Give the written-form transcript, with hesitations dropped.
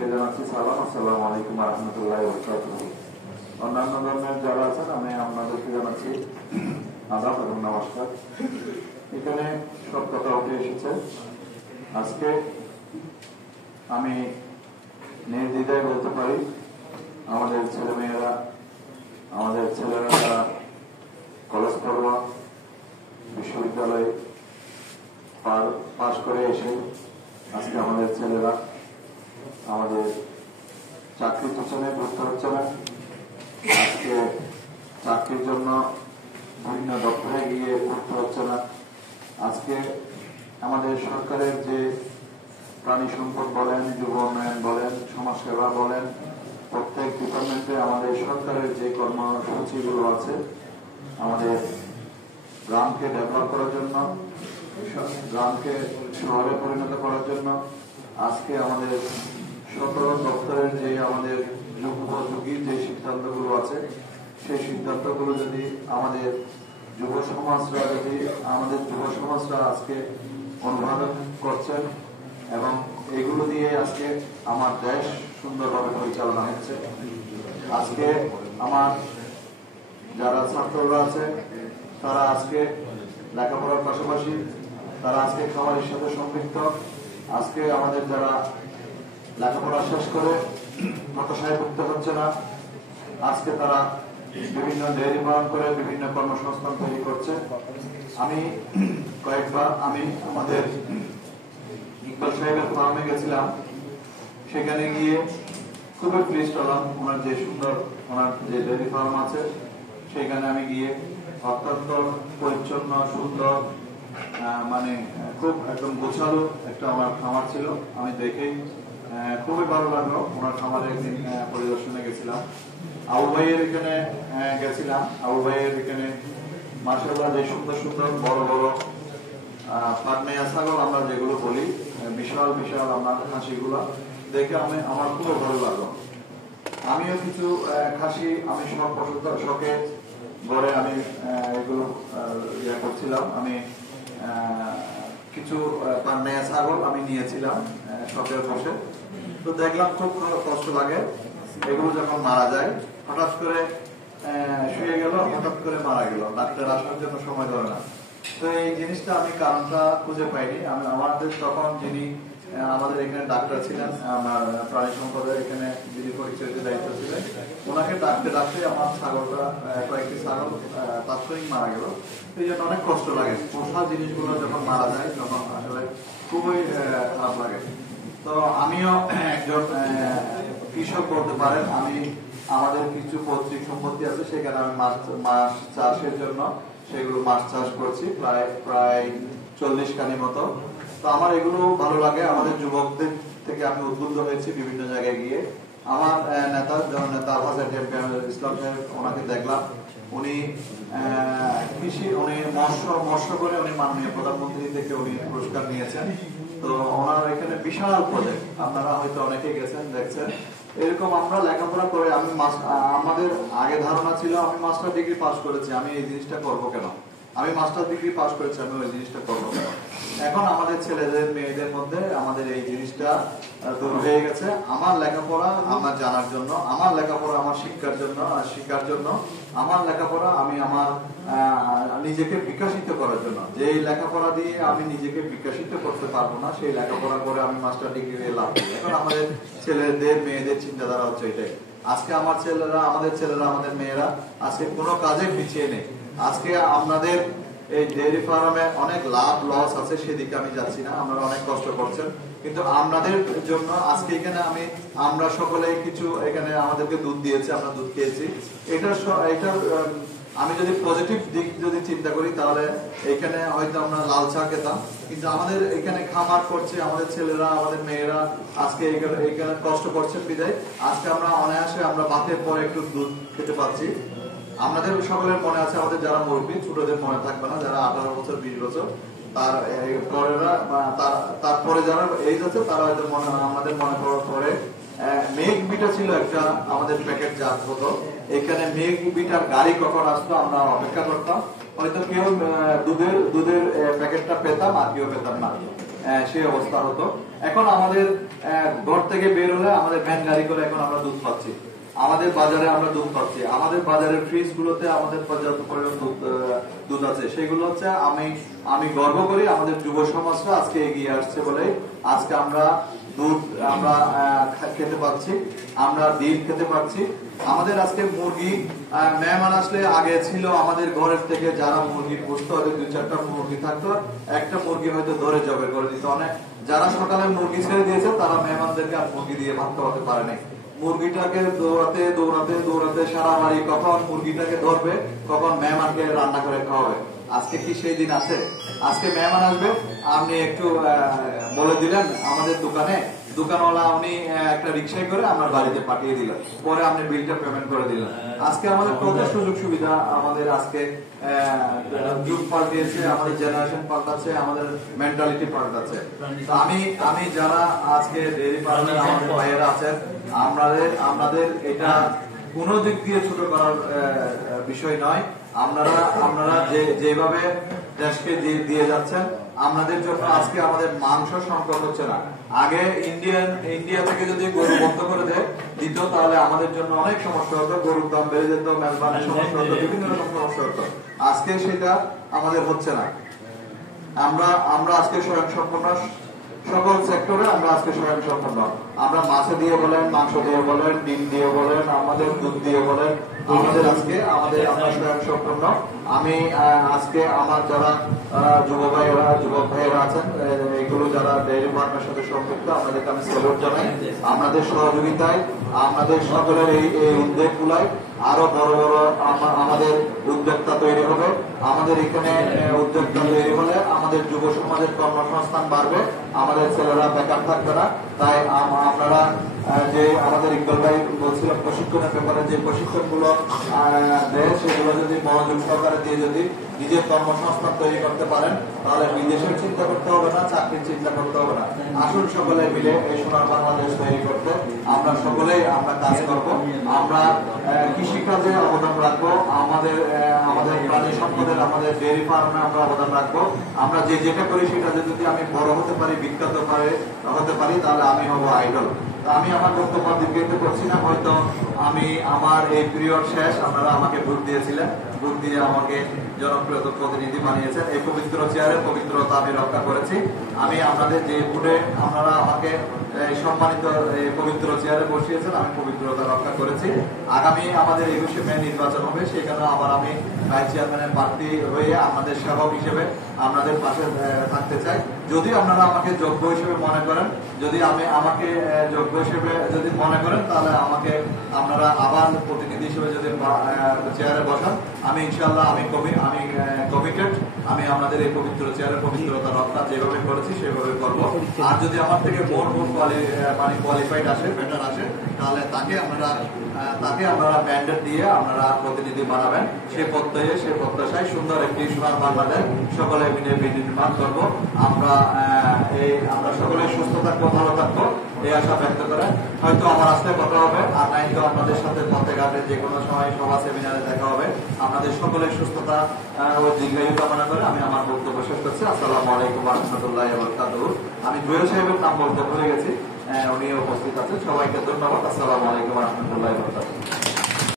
সবাইকে জানাচ্ছি সালাম, আসসালামু আলাইকুম ওয়া রাহমাতুল্লাহি ওয়া বারাকাতুহু। অন্যান্য ধর্মের যারা আছেন আমি আপনাদেরকে জানাচ্ছি আদাব এবং নমস্কার। এখানে সব কথা উঠে এসেছে। আজকে আমি নির্দ্বিধায় বলতে পারি আমাদের ছেলেমেয়েরা, আমাদের ছেলেরা যারা কলেজ পড়ুয়া, বিশ্ববিদ্যালয়ে পাশ করে এসে আজকে আমাদের ছেলেরা আমাদের চাকরির পিছনে ঘুরতে হচ্ছে না। আজকে চাকরির জন্য বিভিন্ন দপ্তরে গিয়ে ঘুরতে হচ্ছে না। আজকে আমাদের সরকারের যে প্রাণী সম্পদ বলেন, যুব উন্নয়ন বলেন, সমাজসেবা বলেন, প্রত্যেক ডিপার্টমেন্টে আমাদের সরকারের যে কর্মসূচিগুলো আছে আমাদের গ্রামকে ডেভেলপ করার জন্য, গ্রামকে শহরে পরিণত করার জন্য আজকে আমাদের সকল দপ্তরের যে আমাদের যুগোপযোগী যে সিদ্ধান্তগুলো আছে সেই সিদ্ধান্তগুলো যদি আমাদের যুব সমাজরা আজকে অনুধাবন করছেন এবং এগুলো দিয়ে আজকে আমার দেশ সুন্দরভাবে পরিচালনা হচ্ছে। আজকে আমার যারা ছাত্ররা আছে তারা আজকে লেখাপড়ার পাশাপাশি তারা আজকে খাবারের সাথে সম্পৃক্ত। আজকে আমাদের যারা লেখাপড়া শেষ করে হতাশায় ভুগতে হচ্ছে না, আজকে তারা বিভিন্ন ডেয়ারি ফার্ম করে বিভিন্ন কর্মসংস্থান তৈরি করছে। আমি কয়েকবার আমাদের ইকবাল সাহেবের ফার্মে গেছিলাম, সেখানে গিয়ে খুবই প্লিজড হলাম। ওনার যে সুন্দর ওনার যে ডেয়ারি ফার্ম আছে সেখানে আমি গিয়ে অত্যন্ত পরিচ্ছন্ন সুন্দর মানে খুব একদম গোছালো একটা আমার খামার ছিল। আমি দেখেই খুবই ভালো লাগলো। ওনার খামারে একদিন পরিদর্শনে গেছিলাম। আবু ভাইয়ের এখানে গেছিলাম। আবু ভাইয়ের এখানে মাশাআল্লাহ যে সুন্দর সুন্দর বড় বড় পাটনাইয়া ছাগল আমরা যেগুলো বলি, বিশাল বিশাল আমার খাসিগুলো দেখে আমার খুব ভালো লাগলো। আমিও কিছু খাসি আমি শখে গড়ে আমি এগুলো করছিলাম। আমি কিছু পাটনাইয়া ছাগল আমি নিয়েছিলাম শখের বসে। তো দেখলাম খুব কষ্ট লাগে এগুলো যখন মারা যায়, হঠাৎ করে শুয়ে গেল, হঠাৎ করে মারা গেল, ডাক্তার আসার জন্য সময় ধরে না। তো এই জিনিসটা আমি কারণটা খুঁজে পাইনি। আমাদের তখন যিনি আমাদের এখানে ডাক্তার ছিলেন, আমার প্রাণী সম্পদের এখানে যিনি পরিচর্যার দায়িত্ব ছিলেন, ওনাকে ডাকতে ডাকতে আমার ছাগলটা কয়েকটি ছাগল তাৎক্ষণিক মারা গেল। এই জন্য অনেক কষ্ট লাগে। পোষা জিনিসগুলো যখন মারা যায় তখন আসলে খুবই খারাপ লাগে। তো আমিও একজন কৃষক বলতে পারেন। আমাদের কিছু পৈতৃক সম্পত্তি আছে, সেখানে আমি মাছ চাষের জন্য সেগুলো মাছ চাষ করছি প্রায় 40 কানি মতো। তো আমার এগুলো ভালো লাগে। আমাদের যুবকদের থেকে আমি উদ্বুদ্ধ হয়েছি বিভিন্ন জায়গায় গিয়ে। আমার নেতা আলহাজ ইসলাম সাহেব, ওনাকে দেখলাম উনি মৎস্য করে উনি মাননীয় প্রধানমন্ত্রী থেকে উনি পুরস্কার নিয়েছেন। তো ওনার এখানে বিশাল প্রজেক্ট, আপনারা হয়তো অনেকেই গেছেন দেখছেন। এরকম আমরা লেখাপড়া করে আমাদের আগে ধারণা ছিল আমি মাস্টার ডিগ্রি পাস করেছি, আমি এই জিনিসটা করবো কেন, আমি মাস্টার ডিগ্রি পাস করেছি, আমি ওই জিনিসটা করবো কেন। এখন আমাদের ছেলেদের মেয়েদের মধ্যে আমাদের এই জিনিসটা দূর হয়ে গেছে। আমার লেখাপড়া আমার জানার জন্য, আমার লেখাপড়া আমার শিক্ষার জন্য, আমার লেখাপড়া আমি আমার নিজেকে বিকশিত করার জন্য। যে লেখাপড়া দিয়ে আমি নিজেকে বিকশিত করতে পারবো না, সেই লেখাপড়া করে আমি মাস্টার ডিগ্রি নিয়ে লাভ করি। এখন আমাদের ছেলেদের মেয়েদের চিন্তাধারা হচ্ছে এটাই। আজকে আমাদের ছেলেরা আমাদের মেয়েরা আজকে কোনো কাজে পিছিয়ে নেই। আজকে আপনাদের এই ডেয়ারি ফার্মে অনেক লাভ লস আছে, সেদিকে আমি যাচ্ছি না। আপনারা অনেক কষ্ট করছেন, কিন্তু আপনাদের জন্য আজকে এখানে আমরা সকলে কিছু এখানে আমাদেরকে দুধ দিয়েছে, আমরা দুধ খেয়েছি। এটা আমি যদি পজিটিভ দিক যদি চিন্তা করি তাহলে এখানে হয়তো আমরা লাল চা খেতাম, কিন্তু আমাদের এখানে খামার করছে আমাদের ছেলেরা আমাদের মেয়েরা আজকে এখানে কষ্ট করছেন বিদায় আজকে আমরা অনায়াসে আমরা ভাতের পরে একটু দুধ খেতে পাচ্ছি। আমাদের সকলের মনে আছে, আমাদের যারা মুরব্বী, ছোটদের মনে থাকবে না, যারা 18 বছর 20 বছর তারপরে যারা এজ আছে তারা হয়তো আমাদের মনে পড়ে মেঘ বিটা ছিল একটা আমাদের প্যাকেট জাত হতো। এখানে মেঘ বিটার গাড়ি কখন আসতো আমরা অপেক্ষা করতাম, হয়তো কেউ দুধের প্যাকেটটা পেতাম আর কেউ পেতাম না, সেই অবস্থা হতো। এখন আমাদের ঘর থেকে বের হলে আমাদের ভ্যান গাড়ি করে এখন আমরা দুধ পাচ্ছি, আমাদের বাজারে আমরা দুধ পাচ্ছি, আমাদের বাজারের ফ্রিজ গুলোতে আমাদের পর্যাপ্ত পরিমাণ দুধ আছে। সেগুলো হচ্ছে আমি গর্ব করি আমাদের যুব সমাজরা আজকে এগিয়ে আসছে বলে আজকে আমরা দুধ আমরা খেতে পাচ্ছি, আমরা ডিম খেতে পাচ্ছি। আমাদের আজকে মুরগি মেহমান আসলে আগে ছিল আমাদের ঘরের থেকে যারা মুরগি পুষতো হয়তো 2-4টা মুরগি থাকতো, একটা মুরগি হয়তো ধরে জবে করে দিত। অনেক যারা সকালে মুরগি ছেড়ে দিয়েছে তারা মেহমানদেরকে আর মুরগি দিয়ে ভাত খাওয়াতে পারে নাই। মুরগিটাকে দৌড়াতে দৌড়াতে দৌড়াতে সারা বাড়ি কখন মুরগিটাকে ধরবে, কখন মেহমানকে রান্না করে খাওয়াবে। আজকে কি সেই দিন আছে? আজকে মেহমান আসবে, আপনি একটু বলে দিলেন আমাদের দোকানওয়ালা উনি একটা রিক্সায় করে আমার বাড়িতে পাঠিয়ে দিলেন, পরে আপনি বিলটা পেমেন্ট করে দিলেন। আজকে আমাদের কত সুযোগ সুবিধা, আমাদের আজকে যুগ পাল্টিয়েছে, আমাদের জেনারেশন পাল্টাচ্ছে, আমাদের মেন্টালিটি পাল্টাচ্ছে। আমি যারা আজকে ডেইরি ফার্মের আমাদের ভাইয়েরা আছেন, আপনাদের এটা কোনো দিক দিয়ে ছোট করার বিষয় নয়। আপনারা যেভাবে দেশকে দিয়ে যাচ্ছেন, আমাদের জন্য আজকে আমাদের মাংস সংকট হচ্ছে না। আগে ইন্ডিয়া থেকে যদি গরু বন্ধ করে দিত তাহলে আমাদের জন্য অনেক সমস্যা হতো, গরুর দাম বেড়ে যেত, মেলবানের সমস্যা হতো, বিভিন্ন রকম সমস্যা হতো। আজকে সেটা আমাদের হচ্ছে না। আমরা আজকে স্বয়ংসম্পূর্ণ, সকল সেক্টরে আমরা আজকে স্বয়ংসম্পূর্ণ। আমরা মাছে দিয়ে বলেন, মাংস দিয়ে বলেন, ডিম দিয়ে বলেন, আমাদের দুধ দিয়ে বলেন, আমরা স্বয়ংসম্পূর্ণ। আমি আজকে আমার যারা যুবক ভাইয়েরা আছেন, এগুলো যারা ডেইরি ফার্মের সাথে সম্পৃক্ত, আপনাদেরকে আমি স্যালুট জানাই। আপনাদের সহযোগিতায় আমাদের সকলের এই উদ্যোগ গুলাই আরো বড় বড় আমাদের উদ্যোক্তা তৈরি হবে। আমাদের এখানে উদ্যোক্তা তৈরি হলে আমাদের যুব সমাজের কর্মসংস্থান বাড়বে, আমাদের ছেলেরা বেকার থাকবে না। তাই আপনারা যে আমাদের ইকবাল ভাই বলছিলাম প্রশিক্ষণের ব্যাপারে, যে প্রশিক্ষণ গুলো দেয় সেগুলো যদি মনোযোগ সহকারে দিয়ে যদি নিজের কর্মসংস্থান তৈরি করতে পারেন, তাহলে বিদেশের চিন্তা করতে হবে না, চাকরির চিন্তা করতে হবে না। আসুন সকলে মিলে এই সোনার বাংলাদেশ তৈরি করতে আমরা সকলেই কাজ করব। আমরা কৃষিকাজে অবদান রাখবো, আমাদের প্রাণী সম্পদের, আমাদের ডেয়ারি ফার্মে আমরা অবদান রাখবো। আমরা যেটা করি সেটা যদি আমি বড় হতে পারি, বিখ্যাত হতে পারি, তাহলে আমি হবো আইডল। আমি আমার বক্তব্য দীর্ঘায়িত করছি না, হয়তো আমার এই পিরিয়ড শেষ। আপনারা আমাকে ভোট দিয়েছিলেন, ভোট দিয়ে আমাকে জনপ্রিয় প্রতিনিধি বানিয়েছেন। এই পবিত্র চেয়ারের পবিত্রতা আমি রক্ষা করেছি। আমি আপনাদের যে ভোটে আপনারা আমাকে সম্মানিত পবিত্র চেয়ারে বসিয়েছেন, আমি পবিত্রতা রক্ষা করেছি। আগামী আমাদের 21শে মে নির্বাচন হবে, সেখানে আবার আমি ভাইস চেয়ারম্যানের প্রার্থী হয়ে আপনাদের সেবক হিসেবে আপনাদের পাশে থাকতে চাই। যদি আপনারা আমাকে যোগ্য হিসেবে মনে করেন, যদি আমাকে যোগ্য হিসেবে যদি মনে করেন, তাহলে আমাকে আপনারা আবার প্রতিনিধি হিসেবে যদি চেয়ারে বসান, আমি ইনশাআল্লাহ আমি কমিটেড। আমি আপনাদের এই পবিত্র চেয়ারের পবিত্রতা রক্ষা যেভাবে করেছি সেভাবে করবো। আর যদি আমার থেকে মোর কোয়ালিফাইড আসে, বেটার আসে, তাহলে তাকে আপনারা ম্যান্ডেট দিয়ে আপনারা প্রতিনিধি বানাবেন। সে প্রত্যাশায় সুন্দর একটি সোনার বাংলাদেশ সকলে মিলে নির্মাণ করবো। আমরা সকলে সুস্থ থাকবো, ভালো থাকবো, এই আশা ব্যক্ত করে হয়তো আমার আসতে কথা হবে, আর নাই তো আপনাদের সাথে পথে ঘাটে যে কোনো সময় সভা সেমিনারে দেখা হবে। আপনাদের সকলের সুস্থতা ও দীর্ঘায়ু কামনা করে আমি আমার বক্তব্য শেষ করছি। আসসালামু আলাইকুম ওয়া রাহমাতুল্লাহি ওয়া বারাকাতুহু। আমি জুয়েল সাহেবের নাম বলতে ভুলে গেছি, উনি উপস্থিত আছেন। সবাইকে ধন্যবাদ। আসসালামু আলাইকুম ওয়া রাহমাতুল্লাহি ওয়া বারাকাতুহু।